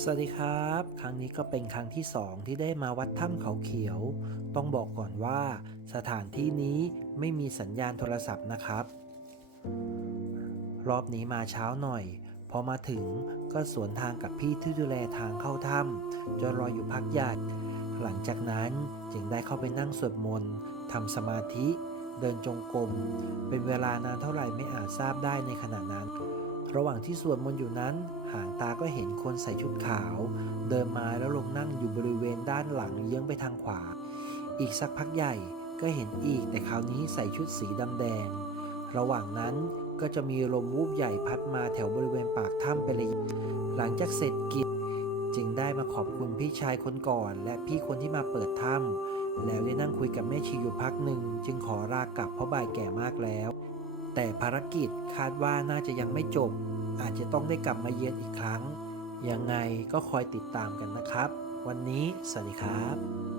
สวัสดีครับ ครั้งนี้ก็เป็นครั้งที่สองที่ได้มาวัดถ้ำเขาเขียว ต้องบอกก่อนว่า สถานที่นี้ไม่มีสัญญาณโทรศัพท์นะครับ รอบนี้มาเช้าหน่อย พอมาถึงก็สวนทางกับพี่ที่ดูแลทางเข้าถ้ำจนรออยู่พักใหญ่หลังจากนั้นจึงได้เข้าไปนั่งสวดมนต์ทำสมาธิ เดินจงกรมเป็นเวลานานเท่าไหร่ไม่อาจทราบได้ในขณะนั้น ระหว่างที่สวดมนต์อยู่นั้น หางตาก็เห็นคนใส่ชุดขาว เดินมาแล้วลงนั่งอยู่บริเวณด้านหลังเยื้องไปทางขวา อีกสักพักใหญ่ก็เห็นอีกแต่คราวนี้ใส่ชุดสีดำแดง ระหว่างนั้นก็จะมีลมวูบใหญ่พัดมาแถวบริเวณปากถ้ำไปเลยหลังจากเสร็จกิจ จึงได้มาขอบคุณพี่ชายคนก่อน และพี่คนที่มาเปิดถ้ำแล้วได้นั่งคุยกับแม่ชีอยู่พักหนึ่ง จึงขอลากลับเพราะบ่ายแก่มากแล้ว แต่ภารกิจคาดว่าน่าจะยังไม่จบ อาจจะต้องได้กลับมาเยือนอีกครั้ง ยังไงก็คอยติดตามกันนะครับ วันนี้สวัสดีครับ